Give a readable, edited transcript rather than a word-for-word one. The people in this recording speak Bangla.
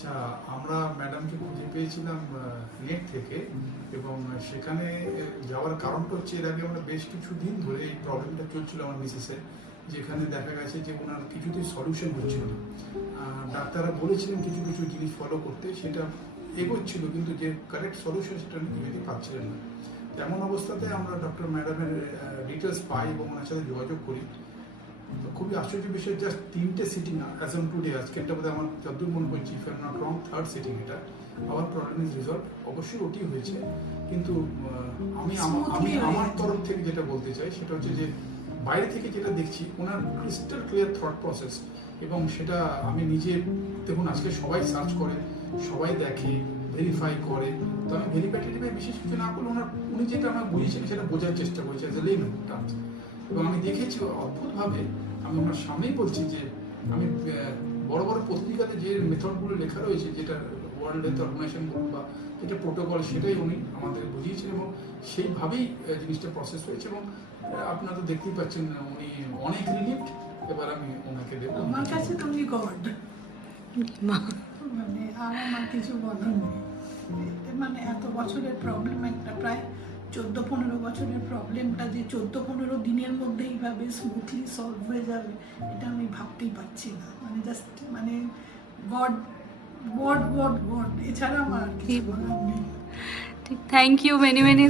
আচ্ছা, আমরা ম্যাডামকে খুঁজে পেয়েছিলাম নেট থেকে, এবং সেখানে যাওয়ার কারণটা হচ্ছে এর আগে আমরা বেশ কিছু দিন ধরে এই প্রবলেমটা চলছিল আমার মিসেসের, যেখানে দেখা গেছে যে ওনার কিছুতেই সলিউশন হচ্ছিল না। ডাক্তাররা বলেছিলেন কিছু কিছু জিনিস ফলো করতে, সেটা এগোচ্ছিল, কিন্তু যে কারেক্ট সলিউশন সেটা নিজেকে পাচ্ছিলেন না। তেমন অবস্থাতে আমরা ডক্টর ম্যাডামের ডিটেলস পাই এবং ওনার সাথে যোগাযোগ করি। তো খুবই আশ্চর্য বিষয়, জাস্ট 3টে সিটিং অ্যাজ অন টুডে, আজকে এটা বোধহয় আমার যতদূর মনে করছি, if I am not wrong, 3rd sitting এটা। Our problem is resolve. অবশ্যই ওটি হয়েছে, কিন্তু আমি আমার তরফ থেকে যেটা বলতে চাই সেটা হচ্ছে যে বাইরে থেকে যেটা দেখছি ওনার ক্রিস্টাল ক্লিয়ার থট প্রসেস, এবং সেটা আমি নিজে দেখুন, আজকে সবাই সার্চ করে, সবাই দেখে, ভেরিফাই করে। তো আমি ভেরিফাইটিভে বিশেষ কিছু না করলে উনি যেটা আমার বুঝিয়েছেন সেটা বোঝার চেষ্টা করেছি অ্যাজ এ লেম্যান টার্মস। এবং আমি দেখেছি অদ্ভুতভাবে, আমি ওনার সামনেই বলছি যে আমি বড় বড় পত্রিকাতে যে মেথডগুলো লেখা রয়েছে, যেটা ওয়ার্ল্ড হেলথ অর্গানাইজেশন বা যেটা প্রোটোকল, সেটাই উনি আমাদের বুঝিয়েছেন, এবং সেইভাবেই জিনিসটা প্রসেস হয়েছে। এবং আপনারা তো দেখতেই পাচ্ছেন উনি অনেক রিলিফড। এবার আমি ওনাকে দেবো। আমার কাছে তুমি গড, মানে আমার কিছু বলার নেই। মানে এত বছরের প্রবলেম, একটা প্রায় 14-15 বছরের প্রবলেমটা যে 14-15 দিনের মধ্যে এইভাবে স্মুথলি সলভ হয়ে যাবে, এটা আমি ভাবতেই পারছি না। মানে জাস্ট মানে গড গড গড গড, এছাড়া আমার আর কিছু বলার নেই। Thank you many many.